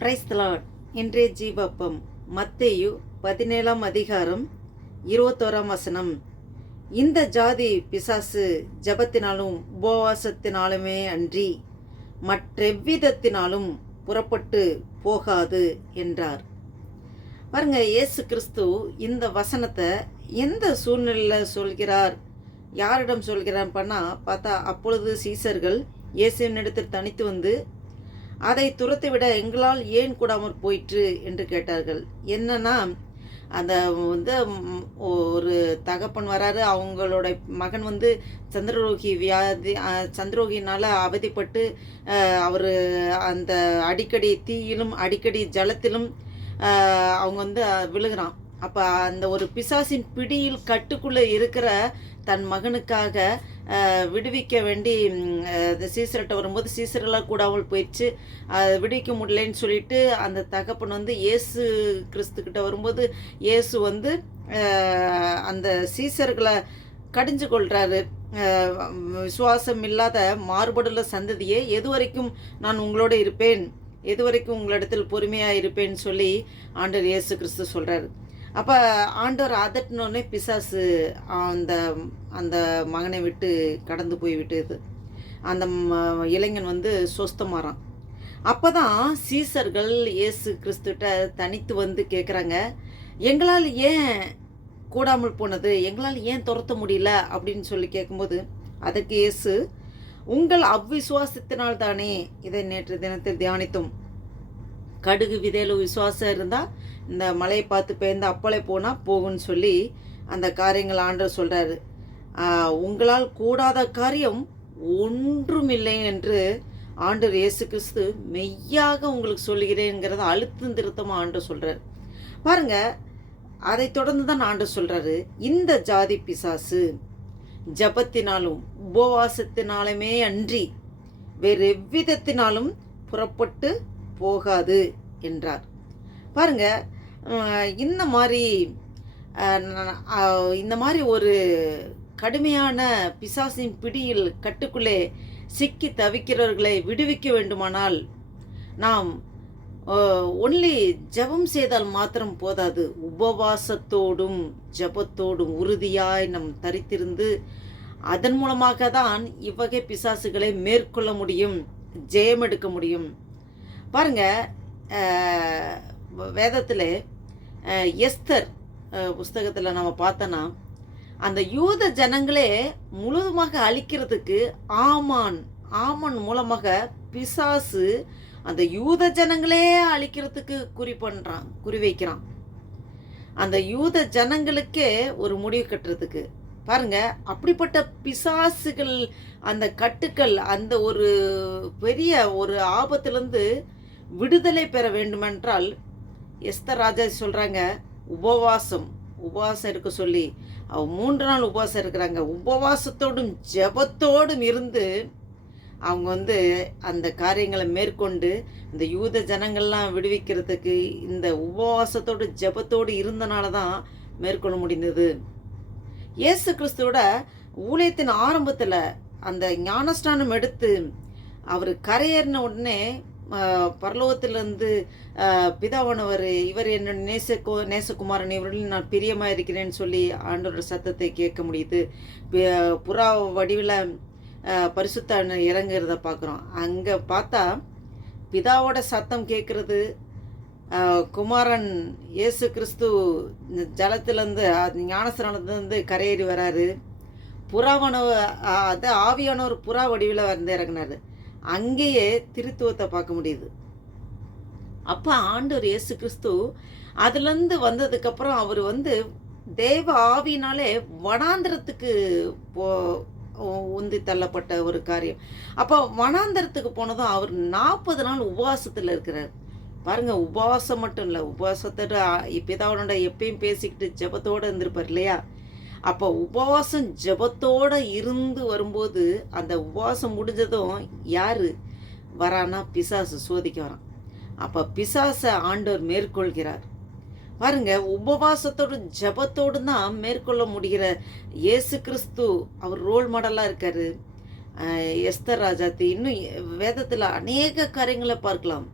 Praise the Lord இன்றைய ஜீவப்பம் மத்தேயு பதினேழாம் அதிகாரம் இருபத்தோராம் வசனம். இந்த ஜாதி பிசாசு ஜபத்தினாலும் உபவாசத்தினாலுமே அன்றி மற்றெவ்விதத்தினாலும் புறப்பட்டு போகாது என்றார். பாருங்க இயேசு கிறிஸ்து இந்த வசனத்தை எந்த சூழ்நிலையில் சொல்கிறார் யாரிடம் சொல்கிறார் பண்ணால் பார்த்தா அப்பொழுது சீசர்கள் இயேசுவின் இடத்தில் தனித்து வந்து அதை துரத்திவிட எங்களால் ஏன் கூடாமற் போயிற்று என்று கேட்டார்கள். என்னன்னா அந்த வந்து ஒரு தகப்பன் வராரு அவங்களோட மகன் வந்து சந்திரரோகி வியாதி சந்திரோகினால் அவதிப்பட்டு அவர் அந்த அடிக்கடி தீயிலும் அடிக்கடி ஜலத்திலும் அவங்க வந்து விழுகிறான். அப்போ அந்த ஒரு பிசாசின் பிடியில் கட்டுக்குள்ளே இருக்கிற தன் மகனுக்காக விடுவிக்க வேண்டி இந்த சீசர்கிட்ட வரும்போது சீசரெல்லாம் கூடாமல் போயிடுச்சு. அதை விடுவிக்க முடியலன்னு சொல்லிட்டு அந்த தகப்பன் வந்து இயேசு கிறிஸ்துக்கிட்ட வரும்போது இயேசு வந்து அந்த சீசர்களை கடிஞ்சு கொள்கிறாரு விசுவாசம் இல்லாத மாறுபடுள்ள சந்ததியே எது வரைக்கும் நான் உங்களோட இருப்பேன்? எது வரைக்கும் உங்களிடத்தில் பொறுமையாக இருப்பேன்னு சொல்லி ஆண்டர் இயேசு கிறிஸ்து சொல்கிறாரு அப்போ ஆண்டவர் அதட்டினோடனே பிசாசு அந்த அந்த மகனை விட்டு கடந்து போய் விட்டுது அந்த இளைஞன் வந்து சொஸ்தமாறான். அப்போ தான் சீசர்கள் இயேசு கிறிஸ்துட்ட தனித்து வந்து கேட்குறாங்க எங்களால் ஏன் கூடாமல் போனது? எங்களால் ஏன் துரத்த முடியல? அப்படின்னு சொல்லி கேட்கும்போது அதற்கு இயேசு உங்கள் அவ்விசுவாசத்தினால்தானே இதை நேற்று தினத்தில் தியானித்தோம். கடுகு விதையில் விசுவாசம் இருந்தால் இந்த மலையை பார்த்து பெய்ந்து அப்பளை போனால் போகும்னு சொல்லி அந்த காரியங்கள் ஆண்டவர் சொல்கிறாரு உங்களால் கூடாத காரியம் ஒன்றுமில்லை என்று ஆண்டர் இயேசு கிறிஸ்து மெய்யாக உங்களுக்கு சொல்லுகிறேங்கிறத அழுத்தம் திருத்தமாக ஆண்டு சொல்கிறார் பாருங்க அதை தொடர்ந்து தான் ஆண்டு சொல்கிறாரு இந்த ஜாதி பிசாசு ஜபத்தினாலும் உபவாசத்தினாலுமே அன்றி வேறு எவ்விதத்தினாலும் புறப்பட்டு போகாது என்றார். பாருங்கள் இந்த மாதிரி இந்த மாதிரி ஒரு கடுமையான பிசாசின் பிடியில் கட்டுக்குள்ளே சிக்கி தவிக்கிறவர்களை விடுவிக்க வேண்டுமானால் நாம் ஒன்லி ஜெபம் செய்தால் மாத்திரம் போதாது. உபவாசத்தோடும் ஜெபத்தோடும் உறுதியாய் நம் தரித்திருந்து அதன் மூலமாக தான் இவ்வகை பிசாசுகளை மேற்கொள்ள முடியும் ஜெயம் எடுக்க முடியும். பாருங்க வேதத்தில் எஸ்தர் புஸ்தகத்தில் நம்ம பார்த்தோன்னா அந்த யூத ஜனங்களே முழுதுமாக அழிக்கிறதுக்கு ஆமான் ஆமன் மூலமாக பிசாசு அந்த யூத ஜனங்களே அழிக்கிறதுக்கு குறி பண்ணுறான் குறி வைக்கிறான். அந்த யூத ஜனங்களுக்கே ஒரு முடிவு கட்டுறதுக்கு. பாருங்க அப்படிப்பட்ட பிசாசுகள் அந்த கட்டுக்கள் அந்த ஒரு பெரிய ஒரு ஆபத்திலிருந்து விடுதலை பெற வேண்டுமென்றால் எஸ்தர் ராஜா சொல்கிறாங்க உபவாசம். உபவாசம் இருக்க சொல்லி அவ மூன்று நாள் உபவாசம் இருக்கிறாங்க. உபவாசத்தோடும் ஜெபத்தோடும் இருந்து அவங்க வந்து அந்த காரியங்களை மேற்கொண்டு இந்த யூத ஜனங்கள்லாம் விடுவிக்கிறதுக்கு இந்த உபவாசத்தோடு ஜெபத்தோடு இருந்தனால தான் மேற்கொள்ள முடிந்தது. இயேசு கிறிஸ்துவோட ஊழியத்தின் ஆரம்பத்தில் அந்த ஞானஸ்நானம் எடுத்து அவர் கரையேறின உடனே பரலோகத்திலிருந்து பிதாவானவர் இவர் என்ன நேச நேசகுமாரன் இவரில் நான் பிரியமாக இருக்கிறேன்னு சொல்லி ஆண்டோட சத்தத்தை கேட்க முடியுது. புறா வடிவில் பரிசுத்தான இறங்குறத பார்க்குறோம். அங்கே பார்த்தா பிதாவோட சத்தம் கேட்குறது குமாரன் இயேசு கிறிஸ்து ஜலத்திலேருந்து ஞானஸ்தானத்துலேருந்து கரையேறி வராரு. புறாவன அது ஆவியானவர் புறா வடிவில் வந்து இறங்குனாரு. அங்கேயே திருத்துவத்தை பார்க்க முடியுது. அப்போ ஆண்டவர் இயேசு கிறிஸ்து அதுலேருந்து வந்ததுக்கப்புறம் அவர் வந்து தேவ ஆவினாலே வனாந்திரத்துக்கு போ உந்தி தள்ளப்பட்ட ஒரு காரியம். அப்போ வனாந்திரத்துக்கு போனதும் அவர் நாற்பது நாள் உபவாசத்தில் இருக்கிறார். பாருங்க உபவாசம் மட்டும் இல்லை உபவாசத்தோட பிதாவோட எப்பயும் பேசிக்கிட்டு ஜெபத்தோடு இருந்திருப்பார் இல்லையா? அப்போ உபவாசம் ஜெபத்தோட இருந்து வரும்போது அந்த உபவாசம் முடிஞ்சதும் யார்? வரானா பிசாசு சோதிக்க வரான். அப்போ பிசாசை ஆண்டவர் மேற்கொள்கிறார். பாருங்க உபவாசத்தோடு ஜெபத்தோடு தான் மேற்கொள்ள முடிகிற இயேசு கிறிஸ்து அவர் ரோல் மாடலாக இருக்காரு. எஸ்தர் ராஜாத்தி. இன்னும் வேதத்தில் அநேக காரியங்களை பார்க்கலாம்.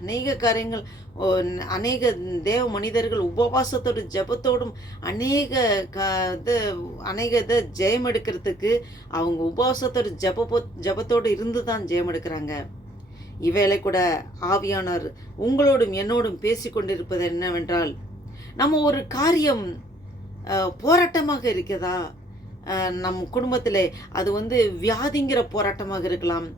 அநேக காரியங்கள் ஓ, அநேக தேவ மனிதர்கள் உபவாசத்தோடும் ஜெபத்தோடும் அநேக க இது அநேக இதை ஜெயம் எடுக்கிறதுக்கு அவங்க உபவாசத்தோடு ஜெப ஜெபத்தோடு இருந்து தான் ஜெயம் எடுக்கிறாங்க. இவேளை கூட ஆவியானவர் உங்களோடும் என்னோடும் பேசி கொண்டிருப்பது என்னவென்றால் நம்ம ஒரு காரியம் போராட்டமாக இருக்கிறதா? நம் குடும்பத்தில் அது வந்து வியாதிங்கிற போராட்டமாக இருக்கலாம்.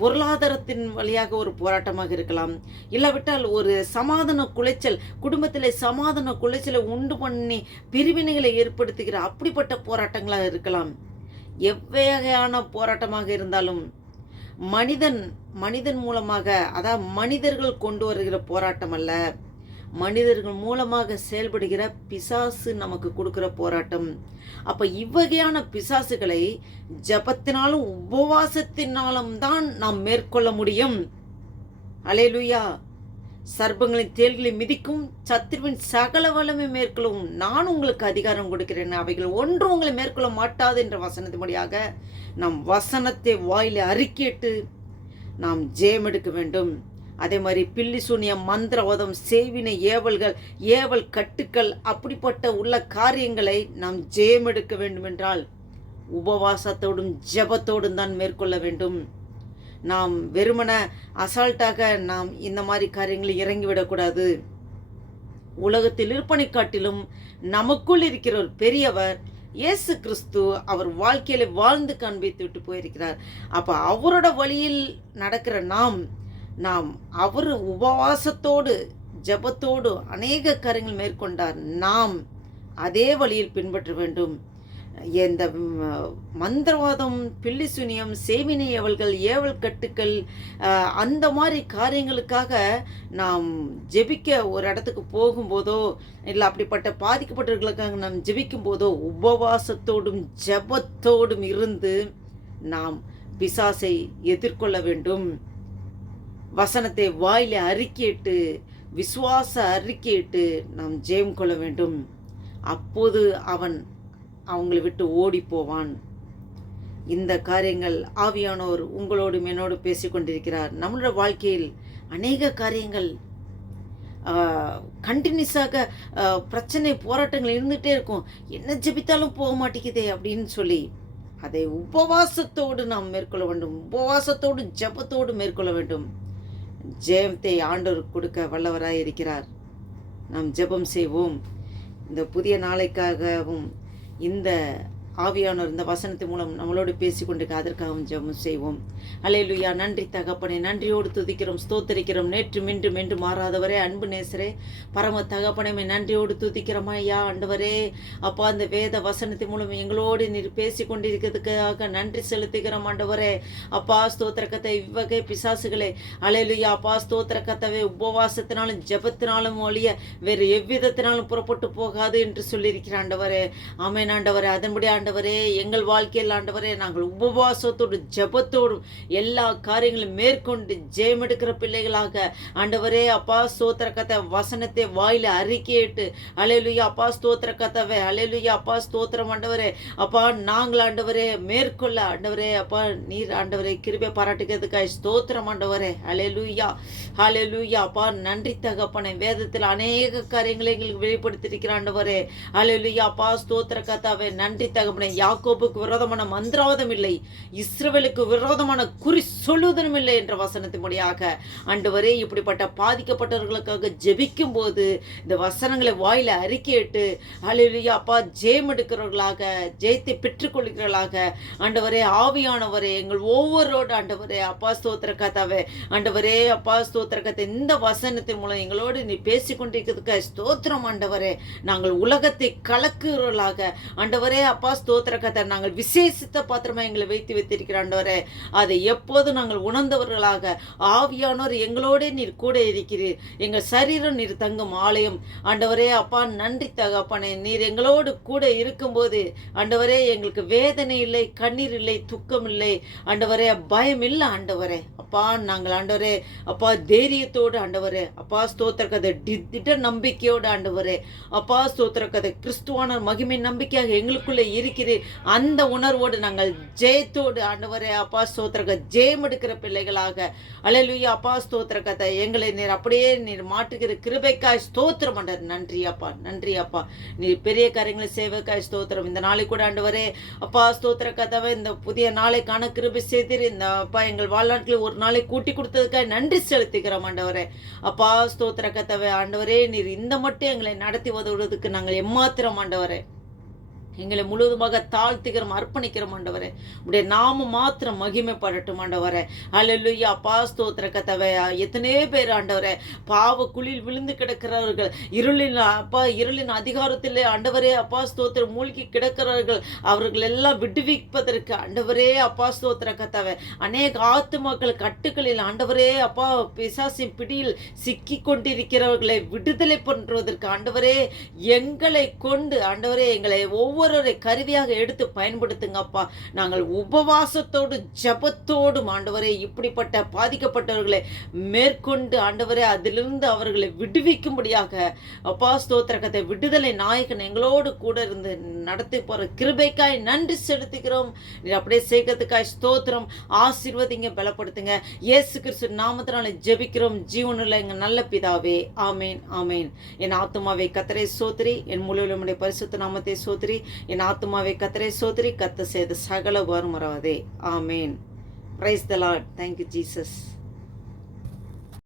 பொருளாதாரத்தின் வழியாக ஒரு போராட்டமாக இருக்கலாம். இல்லாவிட்டால் ஒரு சமாதான குலைச்சல் குடும்பத்தில் சமாதான குலைச்சலை உண்டு பண்ணி பிரிவினைகளை ஏற்படுத்துகிற அப்படிப்பட்ட போராட்டங்களாக இருக்கலாம். எவ்வகையான போராட்டமாக இருந்தாலும் மனிதன் மனிதன் மூலமாக அதாவது மனிதர்கள் கொண்டு வருகிற போராட்டம் அல்ல. மனிதர்கள் மூலமாக செயல்படுகிற பிசாசு நமக்கு கொடுக்குற போராட்டம். அப்ப இவ்வகையான பிசாசுகளை ஜபத்தினாலும் உபவாசத்தினாலும் தான் நாம் மேற்கொள்ள முடியும். அலையலுயா. சர்ப்பங்களின் தேள்களை மிதிக்கும் சத்துருவின் சகல வளமை மேற்கொள்ளவும் நான் உங்களுக்கு அதிகாரம் கொடுக்கிறேன். அவைகள் ஒன்றும் உங்களை மேற்கொள்ள மாட்டாது என்ற வசனத்தின்படியாக நாம் வசனத்தை வாயில அறிக்கையிட்டு நாம் ஜெயம் எடுக்க வேண்டும். அதே மாதிரி பில்லி சூனியம் மந்திரவாதம் சேவினை ஏவல்கள் ஏவல் கட்டுக்கள் அப்படிப்பட்ட உள்ள காரியங்களை நாம் ஜெயம் எடுக்க வேண்டுமென்றால் உபவாசத்தோடும் ஜெபத்தோடும் தான் மேற்கொள்ள வேண்டும். நாம் வெறுமன அசால்ட்டாக நாம் இந்த மாதிரி காரியங்களில் இறங்கிவிடக்கூடாது உலகத்தில் இருப்பனை காட்டிலும் நமக்குள் இருக்கிற ஒரு பெரியவர் இயேசு கிறிஸ்து அவர் வாழ்க்கையில வாழ்ந்து காண்பித்து விட்டு போயிருக்கிறார். அப்போ அவரோட வழியில் நடக்கிற நாம் நாம் அவர் உபவாசத்தோடு ஜெபத்தோடு அநேக காரியங்கள் மேற்கொண்டார். நாம் அதே வழியில் பின்பற்ற வேண்டும். இந்த மந்திரவாதம் பில்லி சுனியம் சேவினை ஏவல்கள் ஏவல் கட்டுக்கள் அந்த மாதிரி காரியங்களுக்காக நாம் ஜெபிக்க ஒரு இடத்துக்கு போகும்போதோ இல்லை அப்படிப்பட்ட பாதிக்கப்பட்டவர்களுக்காக நாம் ஜெபிக்கும் போதோ உபவாசத்தோடும் ஜெபத்தோடும் இருந்து நாம் பிசாசை எதிர்கொள்ள வேண்டும். வசனத்தை வாயில அறிக்கையிட்டு விசுவாச அறிக்கையிட்டு நாம் ஜெயம் கொள்ள வேண்டும். அப்போது அவன் அவங்களை விட்டு ஓடி போவான். இந்த காரியங்கள் ஆவியானோர் உங்களோடும் என்னோடு பேசிக்கொண்டிருக்கிறார் நம்மளோட வாழ்க்கையில் அநேக காரியங்கள் கண்டினியூஸாக பிரச்சனை போராட்டங்கள் இருந்துகிட்டே இருக்கும். என்ன ஜெபித்தாலும் போக மாட்டேங்குதே அப்படின்னு சொல்லி அதை உபவாசத்தோடு நாம் மேற்கொள்ள வேண்டும். உபவாசத்தோடு ஜெபத்தோடு மேற்கொள்ள வேண்டும். ஜெயத்தை ஆண்டவர் கொடுக்க வல்லவராய் இருக்கிறார். நாம் ஜெபம் செய்வோம். இந்த புதிய நாளைக்காகவும் இந்த ஆவியானோர் இந்த வசனத்தின் மூலம் நம்மளோடு பேசிக்கொண்டிருக்க அதற்காகவும் ஜெபம் செய்வோம். அலையலுயா நன்றி தகப்பனே. நன்றியோடு துதிக்கிறோம். ஸ்தோத்தரிக்கிறோம். நேற்று மின்று மென்று மாறாதவரே. அன்பு நேசரே. பரம தகப்பனமே நன்றியோடு துதிக்கிறோமா ஐயா. ஆண்டவரே. அப்பா அந்த வேத வசனத்தின் மூலம் எங்களோடு நீர் பேசி கொண்டிருக்கிறதுக்காக நன்றி செலுத்துகிறோம் ஆண்டவரே. அப்பா ஸ்தோத்திர கத்தை இவ்வகை பிசாசுகளே. அலையலுயா அப்பா ஸ்தோத்திர கத்தவை உபவாசத்தினாலும் ஜெபத்தினாலும் ஒழிய வேறு எவ்விதத்தினாலும் புறப்பட்டு போகாது என்று சொல்லியிருக்கிறாண்டவரே ஆண்டவரே. ஆமேன் அதன்படி ஆண்டவரே எங்கள் வாழ்க்கையில் ஆண்டவரே நாங்கள் உபவாசத்தோடு ஜபத்தோடும் எல்லா காரியங்களும் மேற்கொண்டு ஜெயம் எடுக்கிற பிள்ளைகளாக. ஆண்டவரே அப்பா ஸ்தோத்திர கத்தை வசனத்தை வாயில அறிக்கையிட்டு அலையலுயா அப்பா ஸ்தோத்திர கத்தவை அலையிலுயா அப்பா ஸ்தோத்திரம் ஆண்டவரே. அப்பா நாங்கள் ஆண்டவரே மேற்கொள்ள ஆண்டவரே அப்பா நீர் ஆண்டவரே கிருபை பாராட்டுக்கிறதுக்காய் ஸ்தோத்திரம் ஆண்டவரே. அலையலுயா அலையலுயா அப்பா நன்றி தகப்பனை. வேதத்தில் அநேக காரியங்களை எங்களுக்கு வெளிப்படுத்தியிருக்கிற ஆண்டவரே. அலையலூயா அப்பா ஸ்தோத்திர கத்தாவே நன்றி தகப்பனே யாக்கோபுக்கு விரோதமான மந்திராவதம் இல்லை இஸ்ரவேலுக்கு விரோதமான குறி சொல்லுவதும் இல்லை என்ற வசனத்தின் முடியாக வரே இப்படிப்பட்ட பாதிக்கப்பட்டவர்களுக்காக ஜெபிக்கும் போது இந்த வசனங்களை வாயில அறிக்கையிட்டு அழிலியா அப்பா ஜெயம் எடுக்கிறவர்களாக ஜெயத்தை பெற்றுக்கொள்கிறவர்களாக ஆண்டவரே ஆவியானவரே எங்கள் ஒவ்வொருவரோடு ஆண்டவரே அப்பா ஸ்தோத்திர கதாவே ஆண்டவரே அப்பா ஸ்தோத்திர கதை இந்த வசனத்தின் மூலம் எங்களோடு நீ பேசிக்கொண்டிருக்கிறதுக்கு ஸ்தோத்திரம் ஆண்டவரே. நாங்கள் உலகத்தை கலக்குகிறவர்களாக ஆண்டவரே அப்பா ஸ்தோத்திர கதை நாங்கள் விசேஷித்த பாத்திரமா எங்களை வைத்து வைத்திருக்கிற ஆண்டவரே அதை எப்போதும் நாங்கள் உணர்ந்தவர்களாக ஆவியானோர் எங்களோடே நீர் கூட இருக்கிறீர். எங்கள் சரீரம் நீர் தங்கும் ஆலயம். ஆண்டவரே அப்பா நன்றி தகப்பனே நீர் எங்களோடு கூட இருக்கும்போது ஆண்டவரே எங்களுக்கு வேதனை இல்லை கண்ணீர் இல்லை துக்கம் இல்லை. ஆண்டவரே பயம் இல்லை ஆண்டவரே. அப்பா நாங்கள் ஆண்டவரே அப்பா தைரியத்தோடு ஆண்டவரே. அப்பா ஸ்தோத்திர கதை தி- திட நம்பிக்கையோடு ஆண்டவரே. அப்பா ஸ்தோத்திர கதை கிறிஸ்துவான மகிமை நம்பிக்கையாக எங்களுக்குள்ளே இருக்கிற அழைக்கிறீர் அந்த உணர்வோடு நாங்கள் ஜெயத்தோடு ஆண்டவரே அப்பா ஸ்தோத்திரக ஜெயம் எடுக்கிற பிள்ளைகளாக. அலையலுயா அப்பா ஸ்தோத்திர கதை எங்களை நீர் அப்படியே நீர் மாற்றுகிற கிருபைக்காய் ஸ்தோத்திரம் ஆண்டவர். நன்றி அப்பா நன்றி அப்பா. நீர் பெரிய காரியங்களை சேவைக்காய் ஸ்தோத்திரம். இந்த நாளை கூட ஆண்டவரே அப்பா ஸ்தோத்திர கதவை இந்த புதிய நாளைக்கான கிருபை செய்தீர். இந்த அப்பா எங்கள் வாழ்நாட்களில் ஒரு நாளை கூட்டி கொடுத்ததுக்காக நன்றி செலுத்திக்கிறோம் ஆண்டவரே. அப்பா ஸ்தோத்திர கதவை ஆண்டவரே நீர் இந்த மட்டும் எங்களை நடத்தி உதவுவதற்கு நாங்கள் எம்மாத்திரம் ஆண்டவரே. எங்களை முழுவதுமாக தாழ்த்துகிறோம் அர்ப்பணிக்கிறோம் ஆண்டவரே. உடைய நாம மாத்திரம் மகிமைப்படட்டும் ஆண்டவரே. அல்லேலூயா அப்பா ஸ்தோத்திர கதவை எத்தனையோ பேர் ஆண்டவரே பாவ குழியில் விழுந்து கிடக்கிறவர்கள் இருளின் அப்பா இருளின் அதிகாரத்திலே ஆண்டவரே அப்பா ஸ்தோத்திரம் மூழ்கி கிடக்கிறவர்கள் அவர்கள் எல்லாம் விடுவிப்பதற்கு ஆண்டவரே அப்பா ஸ்தோத்திர கதவை அநேக ஆத்துமாக்கள் கட்டுகளில் ஆண்டவரே அப்பா பிசாசின் பிடியில் சிக்கி கொண்டிருக்கிறவர்களை விடுதலை பண்ணுவதற்கு ஆண்டவரே எங்களை கொண்டு ஆண்டவரே எங்களை ஒவ்வொரு கருவியாக எடுத்து பயன்படுத்துங்கப்பா. நாங்கள் உபவாசத்தோடு ஜபத்தோடு ஆண்டவரே இப்படிப்பட்ட பாதிக்கப்பட்டவர்களை மேற்கொண்டு ஆண்டவரே அதிலிருந்து அவர்களை விடுவிக்கும்படியாக அப்பா ஸ்தோத்திரகத்தை விடுதலை நாயகன் எங்களோடு கூட இருந்து நடத்தி போகிற கிருபைக்காய் நன்றி செலுத்துகிறோம். அப்படியே செய்கிறதுக்காய் ஸ்தோத்திரம். ஆசீர்வதிங்க பலப்படுத்துங்க. இயேசு கிறிஸ்து நாமத்தினால ஜெபிக்கிறோம். ஜீவனில் எங்கள் நல்ல பிதாவே ஆமேன் ஆமேன். என் ஆத்துமாவை கத்தரை சோத்திரி என் முழுவதும் பரிசுத்த நாமத்தை சோத்திரி என் ஆத்மாவை கத்தரை சோதரி கத்த செய்த சகல வரும் amen. Praise the lord thank you Jesus